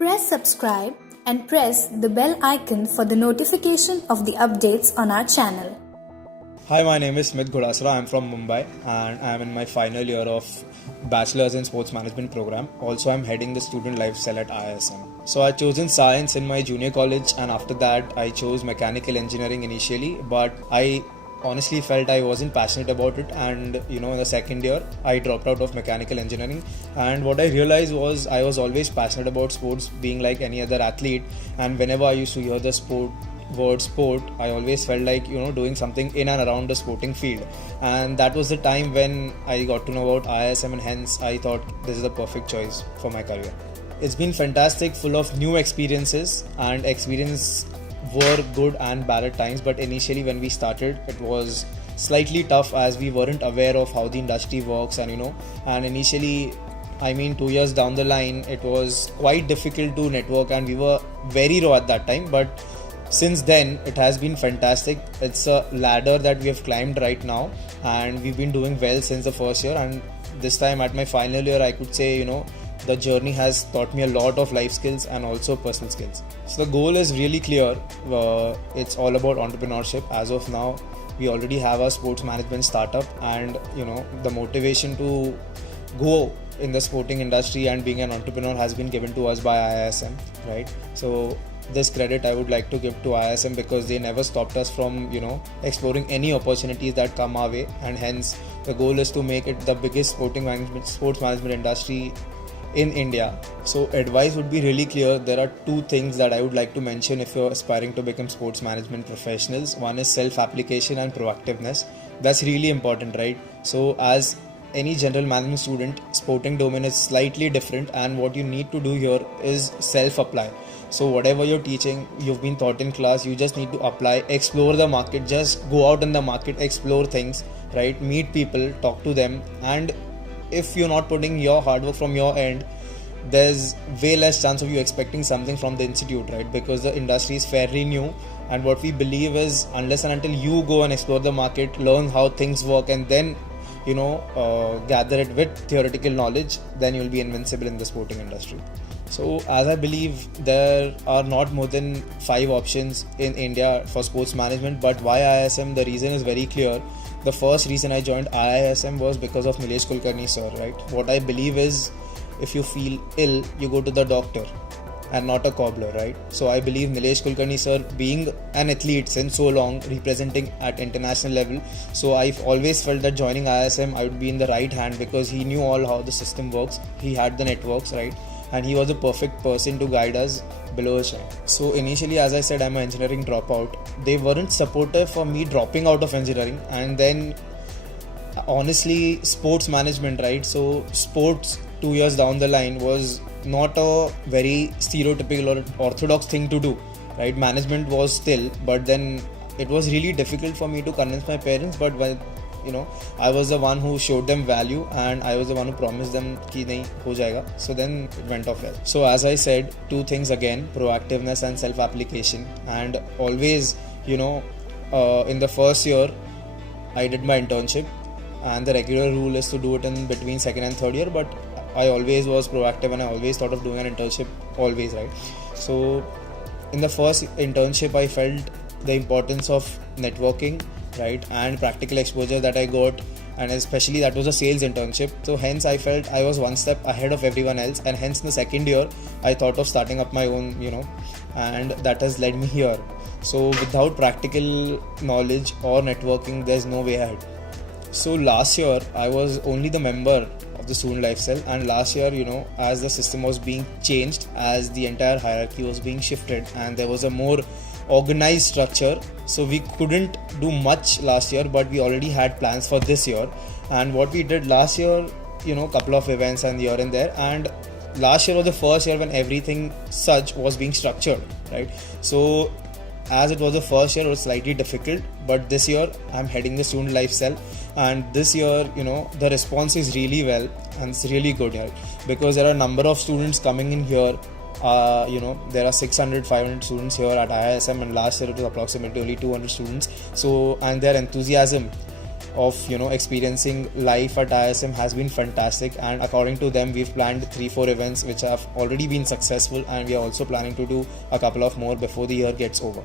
Press subscribe and press the bell icon for the notification of the updates on our channel. Hi, my name is Smit Ghodasara. I'm from Mumbai and I'm in my final year of Bachelors in Sports Management program. Also, I'm heading the student life cell at IISM. So I chosen science in my junior college, and after that I chose mechanical engineering initially, but I honestly felt I wasn't passionate about it, and in the second year I dropped out of mechanical engineering. And what I realized was I was always passionate about sports, being like any other athlete, and whenever I used to hear the word sport, I always felt like doing something in and around the sporting field. And that was the time when I got to know about IISM, and hence I thought this is the perfect choice for my career. It's been fantastic, full of new experiences, and experience were good and bad at times. But initially when we started, it was slightly tough as we weren't aware of how the industry works, and initially, 2 years down the line, it was quite difficult to network, and we were very raw at that time. But since then, it has been fantastic. It's a ladder that we have climbed right now, and we've been doing well since the first year. And this time at my final year, I could say, the journey has taught me a lot of life skills and also personal skills. So the goal is really clear. It's all about entrepreneurship. As of now, we already have a sports management startup, and the motivation to go in the sporting industry and being an entrepreneur has been given to us by IISM, right? So this credit I would like to give to IISM, because they never stopped us from exploring any opportunities that come our way, and hence the goal is to make it the biggest sports management industry in India. So advice would be really clear. There are two things that I would like to mention if you're aspiring to become sports management professionals. One is self-application and proactiveness. That's really important, right? So as any general management student, sporting domain is slightly different, and what you need to do here is self-apply. So whatever you're teaching, you've been taught in class, you just need to apply, explore the market, just go out in the market, explore things, right? Meet people, talk to them, and if you're not putting your hard work from your end, there's way less chance of you expecting something from the institute, right? Because the industry is fairly new, and what we believe is unless and until you go and explore the market, learn how things work, and then gather it with theoretical knowledge, then you'll be invincible in the sporting industry. So as I believe there are not more than 5 options in India for sports management, but why IISM? The reason is very clear. The first reason I joined IISM was because of Nilesh Kulkarni sir, right? What I believe is if you feel ill, you go to the doctor and not a cobbler, right? So I believe Nilesh Kulkarni sir, being an athlete since so long, representing at international level, so I've always felt that joining IISM I would be in the right hand, because he knew all how the system works, he had the networks, right? And he was the perfect person to guide us below his shine. So initially, as I said, I'm an engineering dropout. They weren't supportive for me dropping out of engineering, and then honestly, sports management, right? So sports 2 years down the line was not a very stereotypical or orthodox thing to do, right? Management was still, but then it was really difficult for me to convince my parents. But when I was the one who showed them value, and I was the one who promised them ki nahi ho jayega. So then it went off well. So as I said, 2 things again: proactiveness and self-application. And always, in the first year, I did my internship, and the regular rule is to do it in between second and third year. But I always was proactive, and I always thought of doing an internship, always, right? So in the first internship, I felt the importance of networking, right, and practical exposure that I got, and especially that was a sales internship. So hence I felt I was one step ahead of everyone else, and hence in the second year I thought of starting up my own, and that has led me here. So without practical knowledge or networking, there's no way ahead. So last year I was only the member of the student life cell, and last year, as the system was being changed, as the entire hierarchy was being shifted, and there was a more organized structure, so we couldn't do much last year, but we already had plans for this year. And what we did last year, couple of events and here and there, and last year was the first year when everything such was being structured, right? So as it was the first year, it was slightly difficult, but this year I'm heading the student life cell, and this year the response is really well, and it's really good here, because there are a number of students coming in here. There are 500 students here at IISM, and last year it was approximately only 200 students. So, and their enthusiasm of experiencing life at IISM has been fantastic, and according to them we've planned 3-4 events which have already been successful, and we are also planning to do a couple of more before the year gets over.